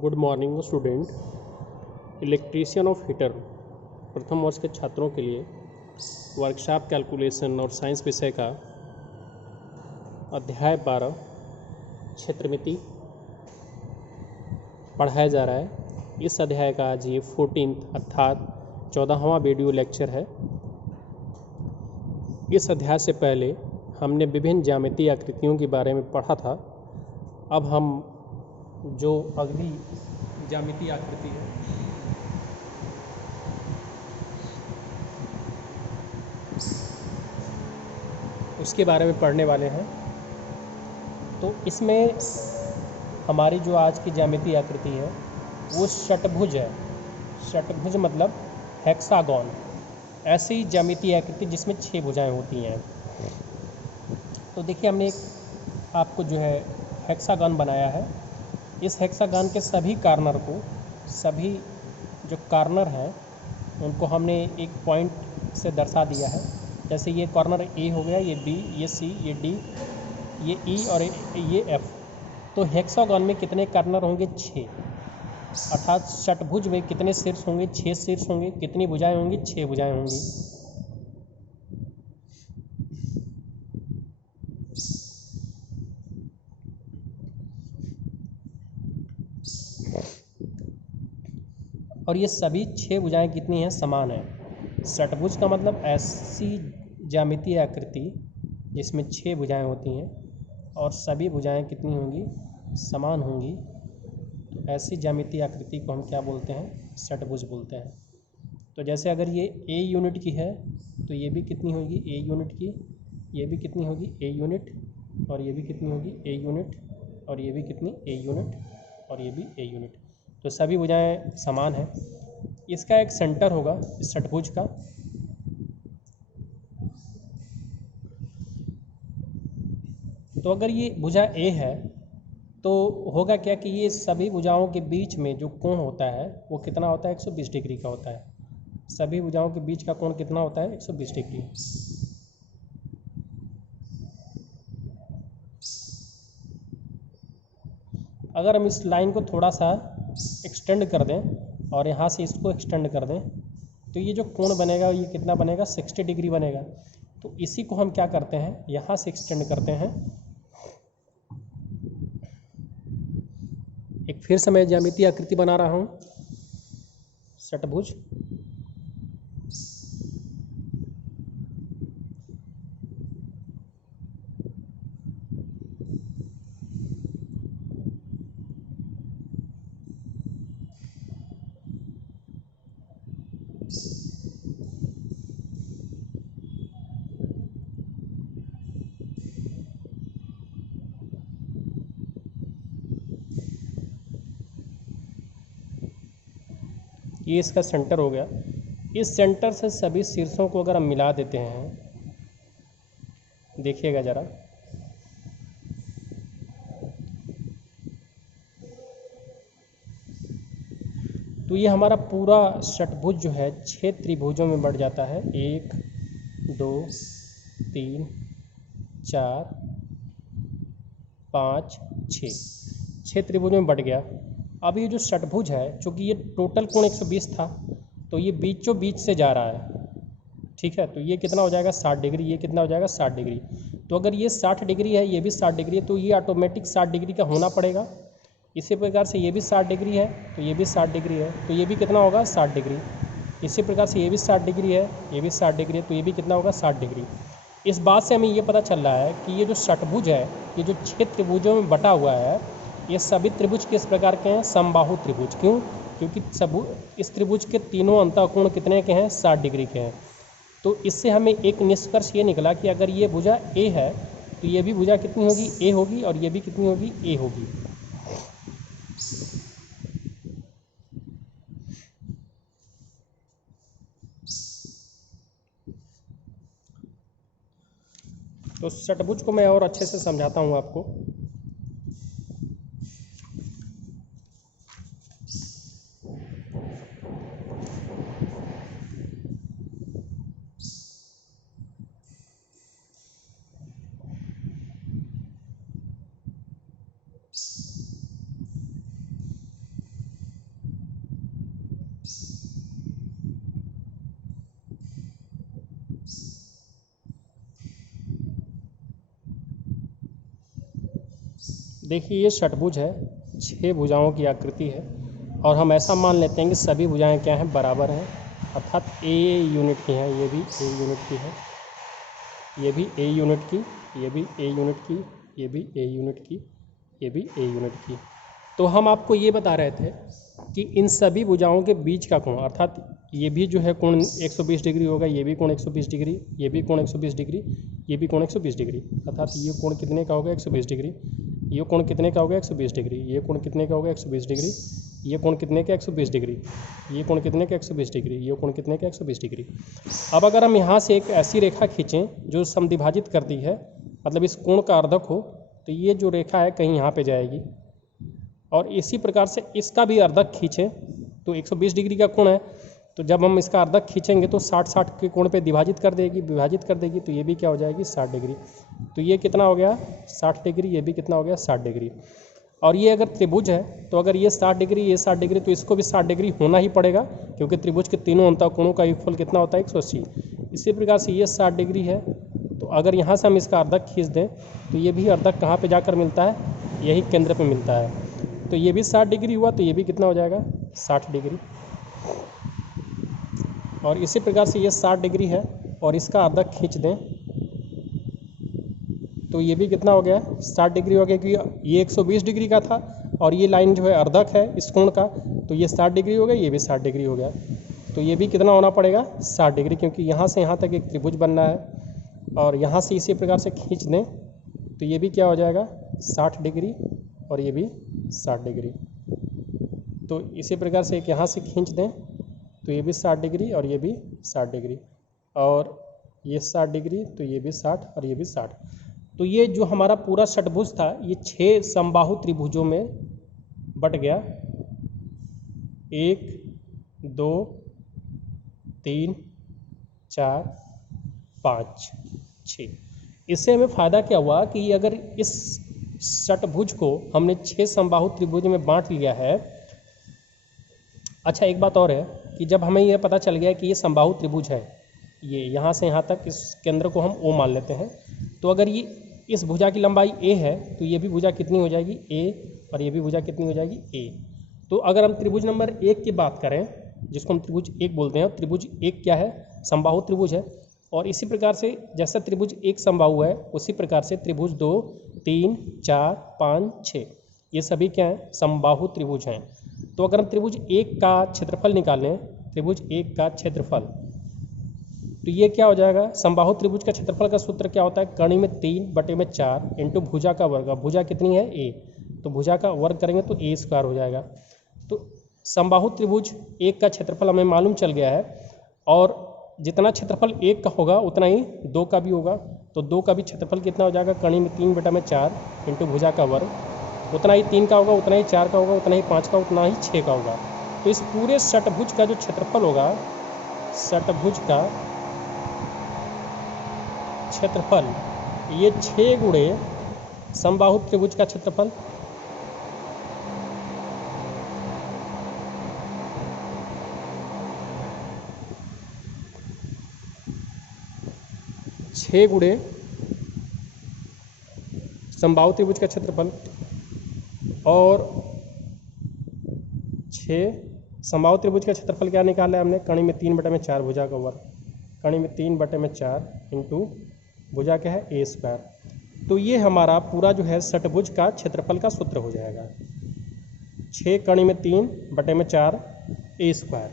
Good morning student. Electrician of heater प्रथम वर्ष के छात्रों के लिए वर्कशॉप कैलकुलेशन और साइंस विषय का अध्याय 12 क्षेत्रमिति पढ़ाया जा रहा है। इस अध्याय का आज ये 14 अर्थात 14वां वीडियो लेक्चर है। इस अध्याय से पहले हमने विभिन्न ज्यामितीय आकृतियों के बारे में पढ़ा था। अब हम जो अगली ज्यामितीय आकृति है उसके बारे में पढ़ने वाले हैं। तो इसमें हमारी जो आज की ज्यामितीय आकृति है वो षटभुज है। षटभुज मतलब हेक्सागोन, ऐसी ज्यामितीय आकृति जिसमें 6 भुजाएं होती हैं। तो देखिए हमने एक आपको जो है हेक्सागन बनाया है। इस हेक्सागन के सभी जो कॉर्नर हैं उनको हमने एक पॉइंट से दर्शा दिया है। जैसे ये कॉर्नर ए हो गया, ये बी, ये सी, ये डी, ये ई और ये एफ। तो हेक्सागन में कितने कॉर्नर होंगे? 6। अर्थात षटभुज में कितने शीर्ष होंगे? 6 शीर्ष होंगे। कितनी भुजाएं होंगी? 6 भुजाएं होंगी। और ये सभी 6 भुजाएं कितनी हैं? समान है। षटभुज का मतलब ऐसी ज्यामितीय आकृति जिसमें 6 भुजाएं होती हैं और सभी भुजाएं कितनी होंगी? समान होंगी। तो ऐसी ज्यामितीय आकृति को हम क्या बोलते हैं? षटभुज बोलते हैं। तो जैसे अगर ये ए यूनिट की है तो ये भी कितनी होगी? ए यूनिट की। ये भी कितनी होगी? A unit. और ये भी कितनी होगी? A unit. और ये भी कितनी? A unit. और ये भी ए यूनिट। तो सभी भुजाएं समान हैं। इसका एक सेंटर होगा इस षटभुज का। तो अगर ये भुजा ए है तो होगा क्या कि ये सभी भुजाओं के बीच में जो कोण होता है वो कितना होता है? 120 डिग्री का होता है। सभी भुजाओं के बीच का कोण कितना होता है? 120 डिग्री। अगर हम इस लाइन को थोड़ा सा एक्सटेंड कर दें और यहाँ से इसको एक्सटेंड कर दें तो ये जो कोण बनेगा ये कितना बनेगा? 60 डिग्री बनेगा। तो इसी को हम क्या करते हैं? यहाँ से एक्सटेंड करते हैं। एक फिर से मैं ज्यामितीय आकृति बना रहा हूँ षटभुज। ये इसका सेंटर हो गया। इस सेंटर से सभी शीर्षों को अगर हम मिला देते हैं, देखिएगा ज़रा, तो ये हमारा पूरा षटभुज जो है 6 त्रिभुजों में बढ़ जाता है। 1 2 3 4 5 6 त्रिभुजों में बढ़ गया। अब ये जो षटभुज है, चूँकि ये टोटल कोण 120 था तो ये बीचों बीच से जा रहा है। ठीक है, तो ये कितना हो जाएगा? 60 डिग्री। ये कितना हो जाएगा? 60 डिग्री। तो अगर ये 60 डिग्री है, ये भी 60 डिग्री है, तो ये ऑटोमेटिक 60 डिग्री का होना पड़ेगा। इसी प्रकार से ये भी 60 डिग्री है तो ये भी 60 डिग्री है, तो ये भी कितना होगा? 60 डिग्री। इसी प्रकार से ये भी 60 डिग्री है, ये भी 60 डिग्री है, तो ये भी कितना होगा? 60 डिग्री। इस बात से हमें ये पता चल रहा है कि ये जो षटभुज है, ये जो 6 त्रिभुजों में बटा हुआ है, ये सभी त्रिभुज किस प्रकार के हैं? समबाहु त्रिभुज। क्यों? क्योंकि इस त्रिभुज के तीनों अंतःकोण कितने के हैं? 60 डिग्री के हैं। तो इससे हमें एक निष्कर्ष ये निकला कि अगर ये भुजा ए है तो ये भी भुजा कितनी होगी? ए होगी। और ये भी कितनी होगी? ए होगी। तो षटभुज को मैं और अच्छे से समझाता हूँ आपको। देखिए ये षटभुज है, 6 भुजाओं की आकृति है और हम ऐसा मान लेते हैं कि सभी भुजाएं क्या हैं, बराबर हैं, अर्थात ए यूनिट की हैं। ये भी ए यूनिट की है, ये भी ए यूनिट की, ये भी ए यूनिट की, ये भी ए यूनिट की, ये भी ए यूनिट की। तो हम आपको ये बता रहे थे कि इन सभी भुजाओं के बीच का कोण, अर्थात ये भी जो है कोण 120 डिग्री होगा, ये भी कोण 120 डिग्री, ये भी कोण 120 डिग्री, ये भी कोण 120 डिग्री, अर्थात ये कोण कितने का होगा, 120 डिग्री। ये कोण कितने का होगा, 120 डिग्री। ये कोण कितने का होगा, 120 डिग्री। ये कोण कितने का, 120 डिग्री। ये कोण कितने का, 120 डिग्री। ये कोण कितने का, 120 डिग्री। अब अगर हम यहाँ से एक ऐसी रेखा खींचें जो समद्विभाजित करती है, मतलब इस कोण का अर्धक हो, तो ये जो रेखा है कहीं यहाँ पे जाएगी, और इसी प्रकार से इसका भी अर्धक खींचें तो 120 डिग्री का कोण है, तो जब हम इसका अर्धक खींचेंगे तो 60-60 के कोण पे विभाजित कर देगी, तो ये भी क्या हो जाएगी, 60 डिग्री। तो ये कितना हो गया, 60 डिग्री। ये भी कितना हो गया, 60 डिग्री। और ये अगर त्रिभुज है तो अगर ये 60 डिग्री, ये 60 डिग्री, तो इसको भी 60 डिग्री होना ही पड़ेगा, क्योंकि त्रिभुज के तीनों अंतःकोणों का योगफल कितना होता है, 180। इसी प्रकार से ये 60 डिग्री है, तो अगर यहाँ से हम इसका अर्धक खींच दें तो ये भी अर्धक कहाँ पे जाकर मिलता है, यही केंद्र पे मिलता है। तो ये भी 60 डिग्री हुआ, तो ये भी कितना हो जाएगा, 60 डिग्री। और इसी प्रकार से ये 60 डिग्री है और इसका अर्धक खींच दें तो ये भी कितना हो गया, 60 डिग्री हो गया, क्योंकि ये 120 डिग्री का था और ये लाइन जो है अर्धक है इस कोण का, तो ये 60 डिग्री हो गया, ये भी 60 डिग्री हो गया। तो ये भी कितना होना पड़ेगा, 60 डिग्री, क्योंकि यहाँ से यहाँ तक एक त्रिभुज बनना है और यहाँ से इसी प्रकार से खींच दें तो ये भी क्या हो जाएगा, 60 डिग्री और ये भी 60 डिग्री। तो इसी प्रकार से एक यहाँ से खींच दें तो ये भी 60 डिग्री और ये भी 60 डिग्री, और ये 60 डिग्री, तो ये भी 60 और ये भी 60। तो ये जो हमारा पूरा षटभुज था ये 6 समबाहु त्रिभुजों में बट गया, 1 2 3 4 5 6। इससे हमें फ़ायदा क्या हुआ कि अगर इस षटभुज को हमने 6 समबाहु त्रिभुज में बांट लिया है। अच्छा, एक बात और है कि जब हमें यह पता चल गया कि ये समबाहु त्रिभुज है, ये यहाँ से यहाँ तक इस केंद्र को हम O मान लेते हैं, तो अगर ये इस भुजा की लंबाई A है तो ये भी भुजा कितनी हो जाएगी, A, और ये भी भुजा कितनी हो जाएगी, A। तो अगर हम त्रिभुज नंबर 1 की बात करें, जिसको हम त्रिभुज 1 बोलते हैं, त्रिभुज 1 क्या है, समबाहु त्रिभुज है। और इसी प्रकार से जैसा त्रिभुज 1 समबाहु है, उसी प्रकार से त्रिभुज 2 3 4 5 6 ये सभी क्या हैं, समबाहु त्रिभुज हैं। तो अगर हम त्रिभुज 1 का क्षेत्रफल निकालें, त्रिभुज 1 का क्षेत्रफल, तो ये क्या हो जाएगा, समबाहु त्रिभुज का क्षेत्रफल का सूत्र क्या होता है, कर्ण में 3/4 इंटू भुजा का वर्ग। भुजा कितनी है, A, तो भुजा का वर्ग करेंगे तो A² हो जाएगा। तो समबाहु त्रिभुज 1 का क्षेत्रफल हमें मालूम चल गया है, और जितना क्षेत्रफल 1 का होगा उतना ही 2 का भी होगा। तो 2 का भी क्षेत्रफल कितना हो जाएगा, कर्ण में 3/4 इंटू भुजा का वर्ग, उतना ही 3 का होगा, उतना ही 4 का होगा, उतना ही 5 का, उतना ही 6 का होगा। तो इस पूरे षटभुज का जो क्षेत्रफल होगा, षटभुज का क्षेत्रफल, ये 6 गुणे समबाहु त्रिभुज का क्षेत्रफल, छः गुणे समबाहु त्रिभुज का क्षेत्रफल, और 6 समबाहु त्रिभुज का क्षेत्रफल क्या निकाला है हमने, कर्ण में 3/4 भुजा का वर्ग, कर्ण में 3/4 इंटू भुजा क्या है, A²। तो ये हमारा पूरा जो है षटभुज का क्षेत्रफल का सूत्र हो जाएगा, 6 कर्ण में 3/4 A²।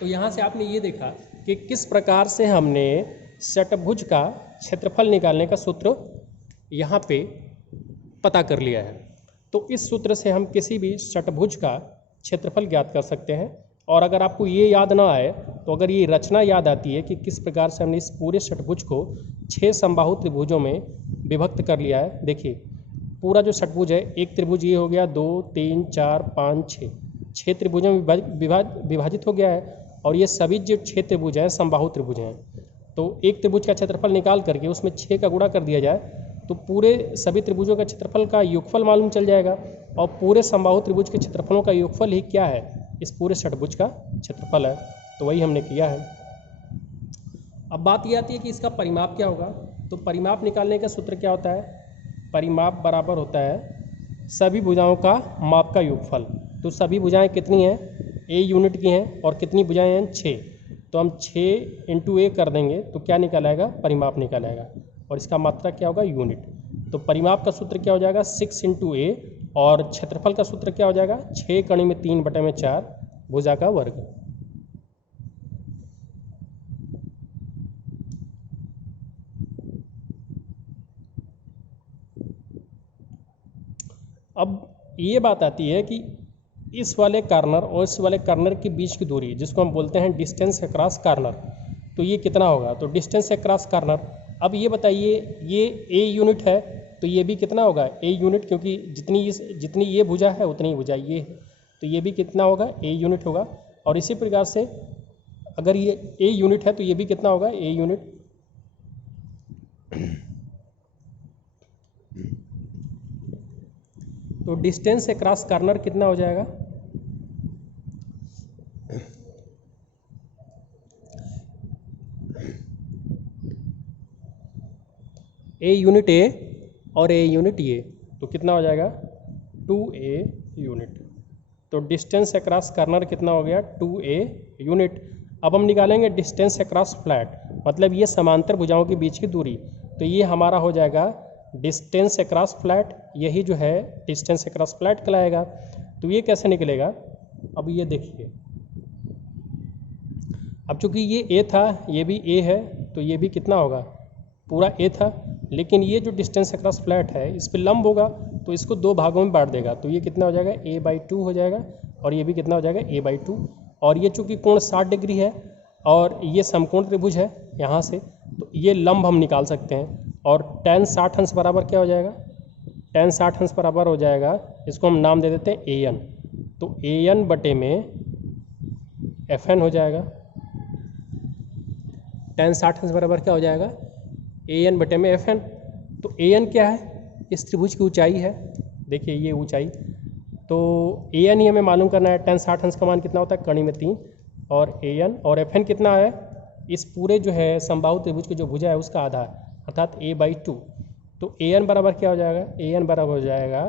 तो यहाँ से आपने ये देखा कि किस प्रकार से हमने षटभुज का क्षेत्रफल निकालने का सूत्र यहाँ पे पता कर लिया है। तो इस सूत्र से हम किसी भी षटभुज का क्षेत्रफल ज्ञात कर सकते हैं। और अगर आपको ये याद ना आए तो अगर ये रचना याद आती है कि किस प्रकार से हमने इस पूरे षटभुज को 6 समबाहु त्रिभुजों में विभक्त कर लिया है। देखिए पूरा जो षटभुज है, एक त्रिभुज ये हो गया, 2 3 4 5 6 त्रिभुजों में विभाजित हो गया है, और ये सभी जो 6 त्रिभुज हैं समबाहु त्रिभुज हैं। तो एक त्रिभुज का क्षेत्रफल निकाल करके उसमें 6 का गुणा कर दिया जाए तो पूरे सभी त्रिभुजों का क्षेत्रफल का योगफल मालूम चल जाएगा, और पूरे समबाहु त्रिभुज के क्षेत्रफलों का योगफल ही क्या है, इस पूरे षटभुज का क्षेत्रफल है। तो वही हमने किया है। अब बात ये आती है कि इसका परिमाप क्या होगा। तो परिमाप निकालने का सूत्र क्या होता है, परिमाप बराबर होता है सभी भुजाओं का माप का योगफल। तो सभी भुजाएं कितनी हैं, ए यूनिट की हैं, और कितनी भुजाएं हैं, 6। तो हम 6 इंटू ए कर देंगे तो क्या निकल आएगा, परिमाप निकल आएगा, और इसका मात्रा क्या होगा, यूनिट। तो परिमाप का सूत्र क्या हो जाएगा, 6 इंटू ए, और क्षेत्रफल का सूत्र क्या हो जाएगा, 6 कड़ी में 3 बटे में 4 भुजा का वर्ग। अब ये बात आती है कि इस वाले कार्नर और इस वाले कार्नर के बीच की दूरी, जिसको हम बोलते हैं डिस्टेंस अक्रॉस कार्नर, तो ये कितना होगा, तो डिस्टेंस अक्रॉस कार्नर। अब ये बताइए, ये ए यूनिट है तो ये भी कितना होगा, ए यूनिट, क्योंकि जितनी ये भुजा है उतनी ही भुजा ये है, तो ये भी कितना होगा, ए यूनिट होगा। और इसी प्रकार से अगर ये ए यूनिट है तो ये भी कितना होगा, ए यूनिट। तो डिस्टेंस अक्रॉस कार्नर कितना हो जाएगा, ए यूनिट ए और ए यूनिट ये, तो कितना हो जाएगा, 2a यूनिट। तो डिस्टेंस अक्रॉस कार्नर कितना हो गया, 2a यूनिट। अब हम निकालेंगे डिस्टेंस अक्रॉस फ्लैट, मतलब ये समांतर भुजाओं के बीच की दूरी, तो ये हमारा हो जाएगा डिस्टेंस अक्रॉस फ्लैट, यही जो है डिस्टेंस अक्रॉस फ्लैट कहलाएगा। तो ये कैसे निकलेगा, अब ये देखिए, अब चूंकि ये ए था, ये भी ए है, तो ये भी कितना होगा, पूरा ए था, लेकिन ये जो डिस्टेंस अक्रॉस फ्लैट है इस पर लंब होगा, तो इसको 2 भागों में बांट देगा, तो ये कितना हो जाएगा, a/2 हो जाएगा, और ये भी कितना हो जाएगा, a/2। और ये चूंकि कोण 60 डिग्री है और ये समकोण त्रिभुज है यहाँ से, तो ये लंब हम निकाल सकते हैं। और tan 60 अंश बराबर क्या हो जाएगा, tan 60 अंश बराबर हो जाएगा, इसको हम नाम दे देते हैं an, तो an बटे में fn हो जाएगा। tan 60 अंश बराबर क्या हो जाएगा, an बटे में fn। तो an क्या है, इस त्रिभुज की ऊंचाई है, देखिए ये ऊंचाई, तो an ही हमें मालूम करना है। tan 60 अंश का मान कितना होता है, कड़ी में 3, और an और fn कितना है, इस पूरे जो है समबाहु त्रिभुज की जो भुजा है उसका आधा, अर्थात a/2। तो an बराबर क्या हो जाएगा, an बराबर हो जाएगा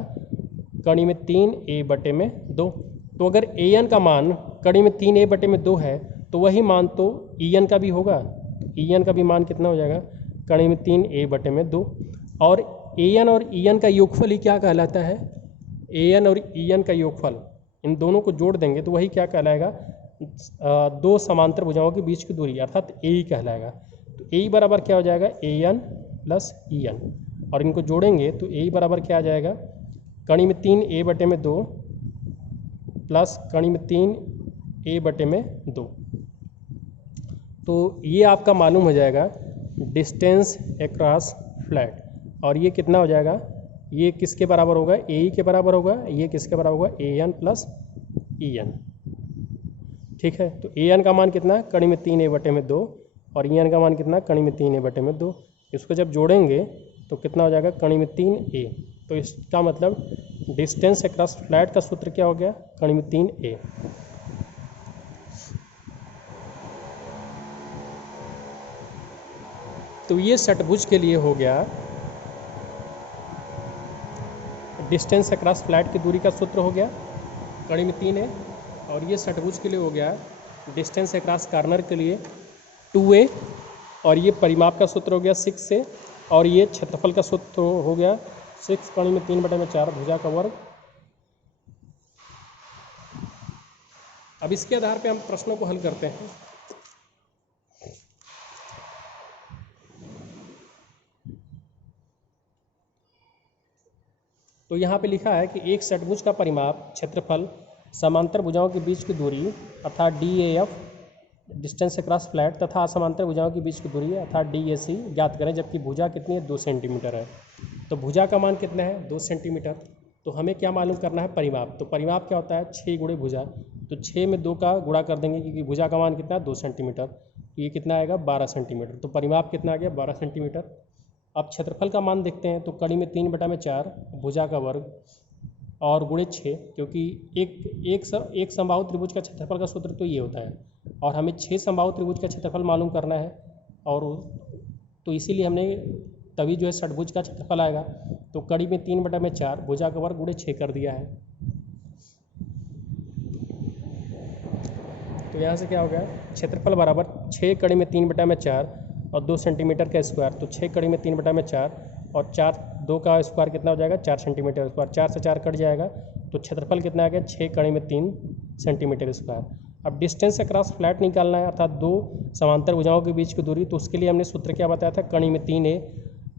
कड़ी में 3 a बटे में 2। तो अगर an का मान कड़ी में 3 a बटे में 2 है, तो वही मान तो en का भी होगा, तो en का भी मान कितना हो जाएगा, कड़ी में 3 a बटे में 2। और an और en का योगफल ही क्या कहलाता है, an और en का योगफल, इन दोनों को जोड़ देंगे तो वही क्या कहलाएगा, 2 समांतर भुजाओं के बीच की दूरी, अर्थात ए कहलाएगा। तो ए बराबर क्या हो जाएगा, an प्लस en, और इनको जोड़ेंगे तो ए बराबर क्या आ जाएगा, कड़ी में 3 a बटे में 2 प्लस कड़ी में 3 a बटे में 2। तो ये आपका मालूम हो जाएगा डिस्टेंस अक्रॉस फ्लैट। और ये कितना हो जाएगा, ये किसके बराबर होगा, ए के बराबर होगा, ये किसके बराबर होगा, an प्लस en। ठीक है, तो an का मान कितना है, कड़ी में 3 a बटे में 2, और en का मान कितना, कड़ी में 3 a बटे में 2। इसको जब जोड़ेंगे तो कितना हो जाएगा, कड़ी में 3 a। तो इसका मतलब डिस्टेंस अक्रॉस फ्लैट का सूत्र क्या हो गया, कड़ी में 3 a। तो ये षटभुज के लिए हो गया डिस्टेंस अक्रॉस फ्लैट की दूरी का सूत्र हो गया कड़ी में 3 a, और ये षटभुज के लिए हो गया डिस्टेंस अक्रॉस कार्नर के लिए 2a, और ये परिमाप का सूत्र हो गया 6 a, और ये क्षेत्रफल का सूत्र हो गया 6 कड़ी में 3 बटे में 4 भुजा का वर्ग। अब इसके आधार पे हम प्रश्नों को हल करते हैं। तो यहाँ पे लिखा है कि एक षटभुज का परिमाप, क्षेत्रफल, समांतर भुजाओं के बीच की दूरी अर्थात DAF डिस्टेंस अक्रॉस फ्लैट तथा असमांतर भुजाओं के बीच की दूरी अर्थात DAC ज्ञात करें, जबकि भुजा कितनी है, 2 सेंटीमीटर है। तो भुजा का मान कितना है, 2 सेंटीमीटर। तो हमें क्या मालूम करना है, परिमाप। तो परिमाप क्या होता है, 6 गुणे भुजा, तो 6 में 2 का गुणा कर देंगे, क्योंकि भुजा का मान कितना है, 2 सेंटीमीटर, तो ये कितना आएगा, 12 सेंटीमीटर। तो परिमाप कितना आ गया, 12 सेंटीमीटर। अब क्षेत्रफल का मान देखते हैं, तो कड़ी में 3 बटा में 4 भुजा का वर्ग और गुणे 6, क्योंकि एक समबाहु त्रिभुज का क्षेत्रफल का सूत्र तो ये होता है, और हमें 6 समबाहु त्रिभुज का क्षेत्रफल मालूम करना है, और तो इसीलिए हमने तभी जो है षटभुज का क्षेत्रफल आएगा। तो कड़ी में 3/4 भुजा का वर्ग गुणे 6 कर दिया है। तो यहाँ से क्या हो गया, क्षेत्रफल बराबर 6 कड़ी में 3/4 और 2 सेंटीमीटर का स्क्वायर। तो 6 कड़ी में 3/4 और 4 2 का स्क्वायर कितना हो जाएगा, 4 सेंटीमीटर स्क्वायर। 4 से 4 कट जाएगा तो क्षेत्रफल कितना आ गया, 6 कड़ी में 3 सेंटीमीटर स्क्वायर। अब डिस्टेंस अक्रॉस फ्लैट निकालना है, अर्थात दो समांतर भुजाओं के बीच की दूरी। तो उसके लिए हमने सूत्र क्या बताया था, कड़ी में 3a।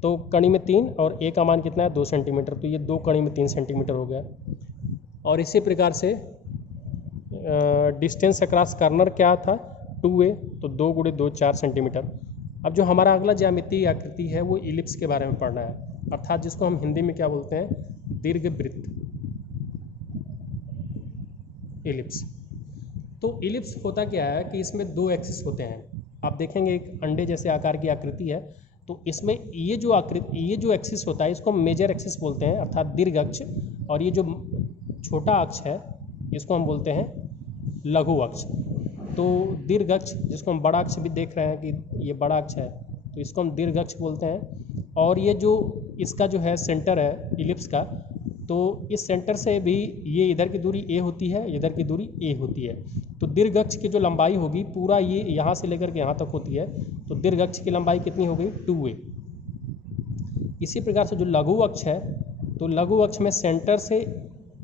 तो कड़ी में 3 और a का मान कितना है, 2 सेंटीमीटर। तो ये 2 कड़ी में 3 सेंटीमीटर हो गया। और इसी प्रकार से डिस्टेंस अक्रॉस कार्नर क्या था, 2a। तो 2 × 2 4 सेंटीमीटर। अब जो हमारा अगला ज्यामितीय आकृति है वो इलिप्स के बारे में पढ़ना है, अर्थात जिसको हम हिंदी में क्या बोलते हैं, दीर्घवृत्त, इलिप्स। तो इलिप्स होता क्या है कि इसमें 2 एक्सिस होते हैं। आप देखेंगे एक अंडे जैसे आकार की आकृति है, तो इसमें ये जो एक्सिस होता है इसको हम मेजर एक्सिस बोलते हैं, अर्थात दीर्घ अक्ष। और ये जो छोटा अक्ष है इसको हम बोलते हैं लघु अक्ष। तो दीर्घ अक्ष, जिसको हम बड़ा अक्ष भी देख रहे हैं कि ये बड़ा अक्ष है, तो इसको हम दीर्घ अक्ष बोलते हैं। और ये जो इसका जो है सेंटर है इलिप्स का, तो इस सेंटर से भी ये इधर की दूरी a होती है, इधर की दूरी a होती है। तो दीर्घ अक्ष की जो लंबाई होगी पूरा ये यहाँ से लेकर के यहाँ तक होती है। तो दीर्घ अक्ष की लंबाई कितनी हो गई, 2a। इसी प्रकार से जो लघु अक्ष है, तो लघु अक्ष में सेंटर से,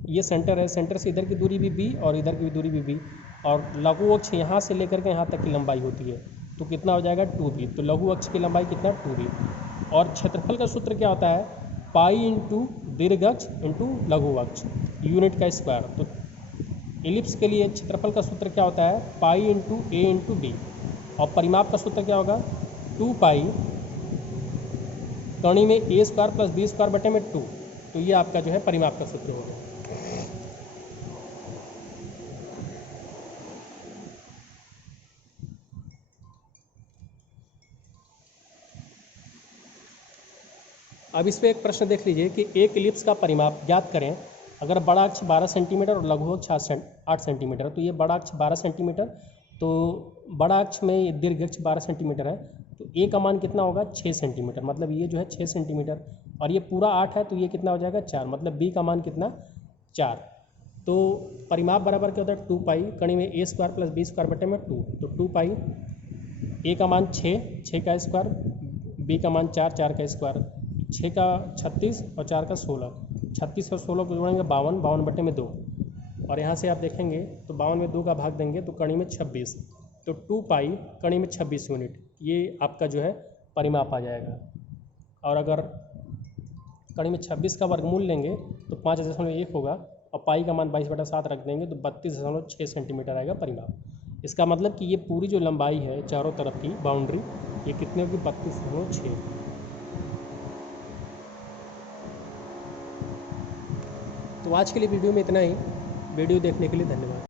ये सेंटर है, सेंटर से इधर की दूरी भी b और इधर की दूरी भी b। और लघु अक्ष यहाँ से लेकर के यहाँ तक की लंबाई होती है। तो कितना हो जाएगा, 2b। तो लघु अक्ष की लंबाई कितना, 2b। और क्षेत्रफल का सूत्र क्या होता है, पाई इंटू दीर्घ अक्ष इंटू लघु अक्ष, यूनिट का स्क्वायर। तो इलिप्स के लिए क्षेत्रफल का सूत्र क्या होता है, pi into a into D. और परिमाप का सूत्र क्या होगा, 2 पाई कणी में a² + b² बटे में 2। तो ये आपका जो है परिमाप का सूत्र होगा। अब इस पर एक प्रश्न देख लीजिए कि एक इलिप्स का परिमाप ज्ञात करें। अगर बड़ा अक्ष 12 सेंटीमीटर और लघु अक्ष 8 सेंटीमीटर। तो ये बड़ा अक्ष 12 सेंटीमीटर, तो बड़ा अक्ष में दीर्घ अक्ष 12 सेंटीमीटर है, तो a का मान कितना होगा, 6 सेंटीमीटर। मतलब ये जो है 6 सेंटीमीटर, और ये पूरा 8 है, तो ये कितना हो जाएगा, 4। मतलब b का मान कितना, 4। तो परिमाप बराबर क्या होता है, 2 पाई कणी में a² + b² बटे में 2। तो 2 पाई, a का मान 6 का स्क्वायर, b का मान 4 का स्क्वायर, 6 का 36 और 4 का 16। 36 और 16 को जोड़ेंगे 52 बटे में 2। और यहाँ से आप देखेंगे तो 52 में 2 का भाग देंगे तो कणी में 26। तो 2 पाई कणी में 26 यूनिट, ये आपका जो है परिमाप आ जाएगा। और अगर कणी में 26 का वर्गमूल लेंगे तो 5.1 होगा, और पाई का मान 22/7 रख देंगे तो 32.6 सेंटीमीटर आएगा परिमाप। इसका मतलब कि ये पूरी जो लंबाई है चारों तरफ की बाउंड्री, ये कितने होगी, 32.6। तो आज के लिए वीडियो में इतना ही। वीडियो देखने के लिए धन्यवाद।